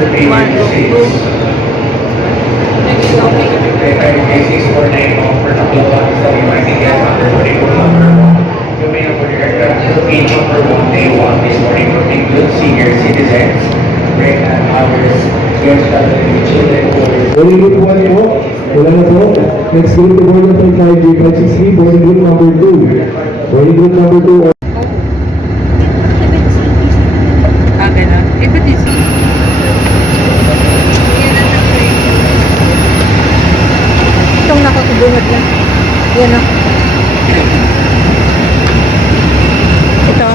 One, go. Next topic. You may have put your aircraft to gate number 1A1 this morning for include senior citizens, break and hours, guests traveling with children over. Boarding group 1 po. Wala na po. Next group to board number 5, J563, boarding group number 2. Boarding group number 2. Ah, gano'n. Eh, ba't is? Itong nakakabungad lang. Yan o. Ito.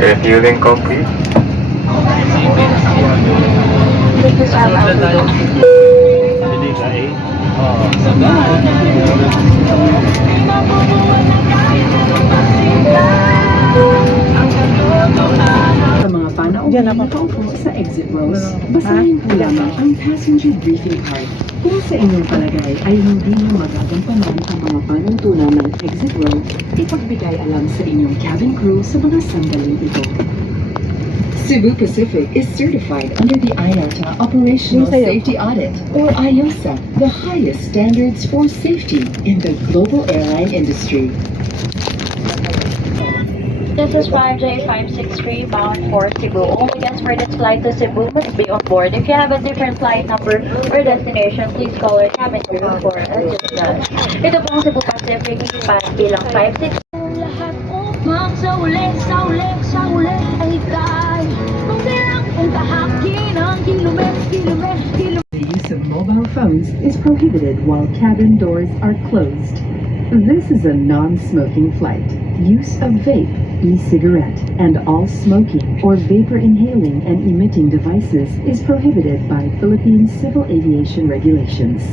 Refueling complete. Hindi ka eh. Oo. Sa mga panauhin nakaupo sa exit rows, basahin po lamang ang passenger briefing card. Kung sa inyong palagay ay hindi nyo magagampanan ang mga panuntunan ng exit row, ipagbigay alam sa inyong cabin crew sa mga sandaling ito. Cebu Pacific is certified under the IATA Operational Safety Audit, or IOSA, the highest standards for safety in the global airline industry. This is 5J563 bound for Cebu. Only guests for this flight to Cebu must be on board. If you have a different flight number or destination, please call our cabin crew for assistance. Ito pong Cebu Pacific bilang 56. Lahat umak sa uli ay tayo. Kung silang kung kahakin ang kilometro. The use of mobile phones is prohibited while cabin doors are closed. This is a non-smoking flight. Use of vape, e-cigarette, and all smoking or vapor inhaling and emitting devices is prohibited by Philippine Civil Aviation regulations.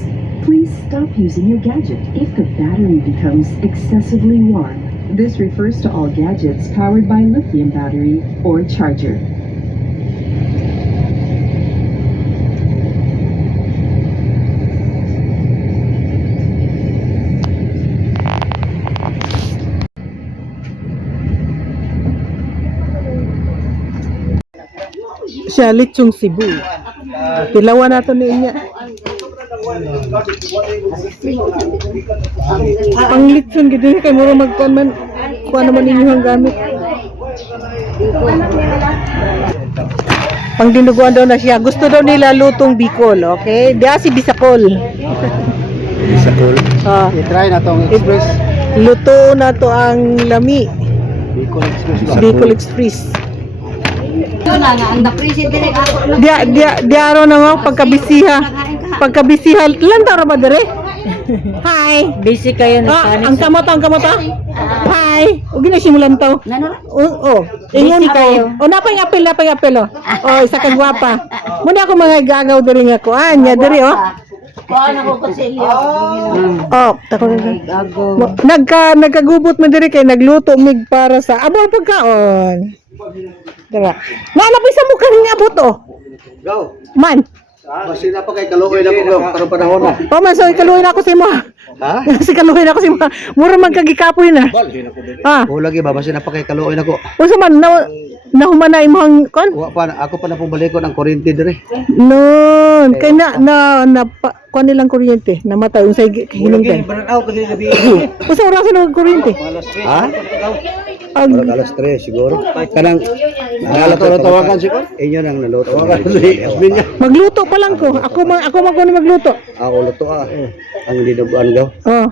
Please stop using your gadget if the battery becomes excessively warm. This refers to all gadgets powered by lithium battery or charger. Siya, Lechong Cebu. Tilawan nato niya. Pang lechon, gito kay mura magkuhan man. Kuha naman ninyo ang gamit. Pang dinuguan daw na siya. Gusto daw nila lutong Bicol, okay? Diya si Bisacol. Bisacol. Ah, I-try na tong express. luto na to ang lami. Bicol Express. Bicol Express. Ang Dia aro na nga pagkabisiha. Pagkabisiha lan taro ba dire? Hi. busy kayo Ah, ang kamata. Hi. Ugi na simulan taw. Oh. Ingon Busy kayo. ko. Oh, napay apel oh. Oh, isa ka gwapa. Muna ako mga gagaw diri nga ko. Anya diri oh. Oh, tako na. Nagkagubot man diri kay nagluto mig para sa abo pagkaon. Dara. Nanapay sa mukha ni abot oh. Go. Man. Basi na pa kay kaluoy na ko karong panahon na. Oh, man, so ikaluhin ako sa imo. Ha? Kasi kaluhin ako sa imo. Mura man kagikapoy na. Ah, O lagi ba basi na pa kay kaluoy na ko. unsa man nahuman na imong kon? Wa pa ako pa na pubalikon ang kuryente dire. Noon, kay na kuan nilang kuryente, namatay unsay hinungdan. burn out kasi gabi. Usa oras na kuryente. Ha? Ag Alas 3 siguro. Kanang nalato na tawagan si ko. Inyo nang naluto. Si Asmin niya. magluto pa lang ko. Ako man kuno magluto. Ako luto ah. Ang dinuguan daw. Oh.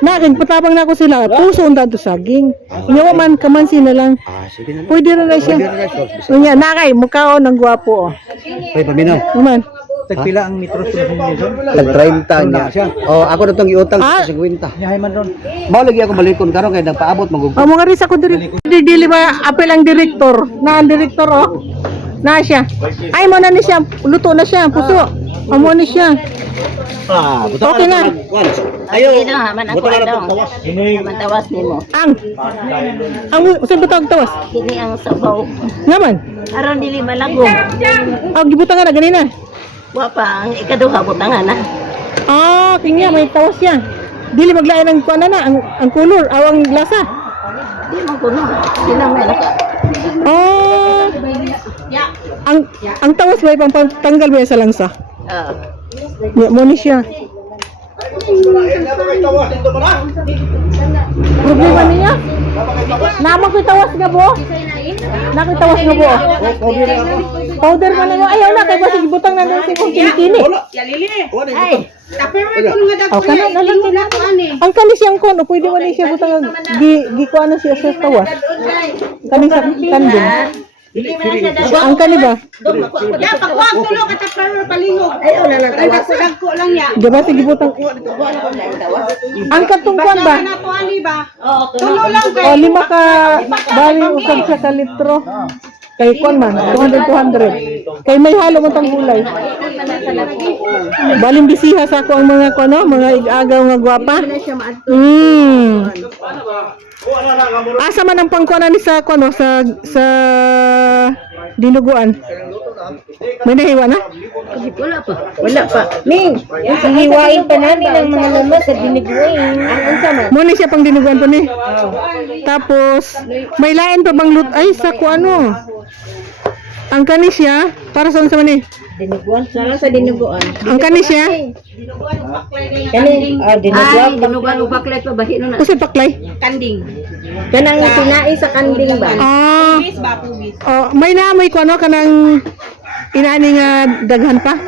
Nakin patabang na ako sila. Puso unta to saging. Nyawa man kamansi na lang. Ah, sige na. Pwede ra na siya. Unya nakay mukhaon ng gwapo oh. Ay paminaw. Man. Tagpila ang metro sa Nizon? Tag 30 niya. Oh, ako na tong iutang Ah. sa 50. Yahay man ron. Mao lagi ako balikon karon kay nagpaabot magug. Oh, mga ris ako diri. Dili ba apel ang direktor? Na ang direktor oh. Na siya. Ay mo na ni siya. Luto na siya. Puso. Amo ni siya. Ah, buta Okay na. Ayo. man ako Buta na daw. tawas. Mantawas nimo. Ang sa butang tawas. Kini ang sabaw. Ngaman. Aron dili malagom. Ang gibutang na ganina. Wa pa ang ikaduha butangan na. Ah, kanya may tawas siya. Dili maglain ng kuan na ang color aw ang lasa. Di man kuno. Sila may naka. Ah. Ang tawas ba pang tanggal ba sa langsa? Ah. Ya mo ni siya. Problema niya? Naman ko tawas nga bo? Nakitawas nga bo? Powder man na ayaw na kay basig butang na din si kung kinikini. Ay. Oh, kana na lang din. Ang kani siyang kon, pwede man ni siya butang gi kuan na siya sa tawas. Kani sa kandin. Ang kani ba? Ayaw na lang tawas. Di ba sige butang? Ang katong kuan ba? O 5 ka bali usab siya ka litro. Kay kuan man 200. Kay may halo man tang gulay. Baling bisiha sa ako ang mga kuan no, mga igagaw nga gwapa. Asa man ang pangkuanan ni sa kuan no, sa dinuguan. May nahiwa na? Wala pa. Ning, hiwain pa namin ang mga lamas sa diniguin. Ang unsa man? Mo ni siya pang dinuguan pa ni. Tapos may lain pa bang lut ay sa kuan no. Ang kanis siya, para saan sa mani? Dinuguan, sala sa dinuguan. Ang kanis siya, Kani, dinuguan upaklet pa bahi no na. kasi paklay. Kanding. Kanang sinai sa kanding ba? May na, may kuano kanang inani nga daghan pa.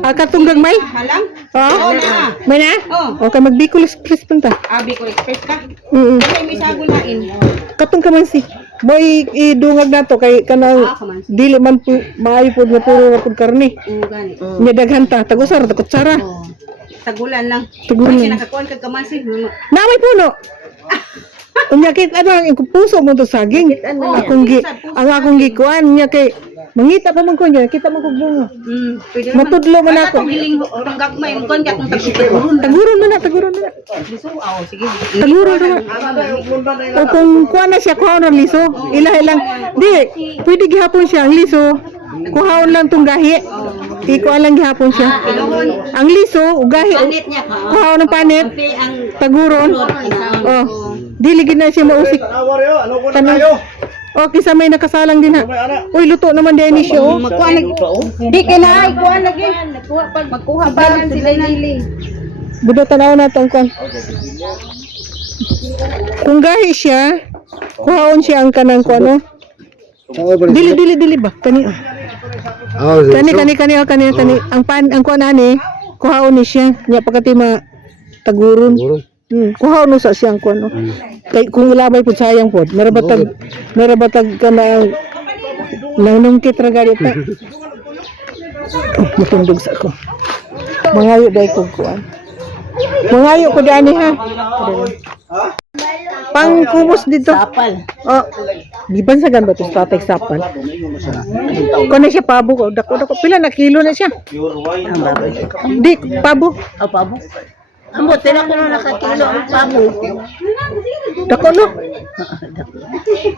Katong gagmay? Halang? Oo. na. May na? Oo. Okay, mag-Bicol Express punta. Abi ko express ka. Mm. May sagulain. Katong kamansi. Mo idungag nato kay kanang Kamansi. dili man po maayo pud nga puro nga pud karne. Gani. Nya daghan ta, tagusar ta kutsara. Tagulan lang. Tagulan. Ay, kinakakuan kag kamansi. Na may puno. Unya kay ano ang puso mo to saging. Ang akong gikuan nya kay mangita pa man ko nya, kita man ko bunga. Pwede Matudlo man Wala ako. tong hiling tong gagmay mo kon katong tagurun. Taguron na. Taguron na. Sige. Taguron na. O kung kuha na siya, kuha na liso. Ilahi lang. Di, pwede gihapon siya ang liso. Kuhaon lang tong gahi. Ikuha lang gihapon siya. Ang liso, gahi. Kuhaon ng panit. Taguron. Oh. Dili gid na siya mausik. Tanong. O, kisa may nakasalang din ha. Uy, luto naman din ni siya. Oh. Magkuha lagi. Di kina ay kuha lagi. Magkuha pa lang sila nili. Budo tanaw na tong kwan. Kung gahi siya, kuhaon siya ang kanang kuano. Dili ba? Kani. Kani. Ang kuan ani, kuhaon ni siya. Nya pagkati taguron. Kuhaon sa siyang kuano. Kay kung labay pud sayang pud, marabatag kana nanungkit ra gadita. Matundog sa ako. Mangayo dai ko kuan. Mangayo ko dani ha. Pang kumos dito. Sapal. Oh. Giban sa ganba to tatay sapal. Kuno siya pabo ko. Dako pila na kilo na siya. Di pabo. Pabo. Amo tira ko na nakakilo ang pabo. Dako no.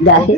Dahil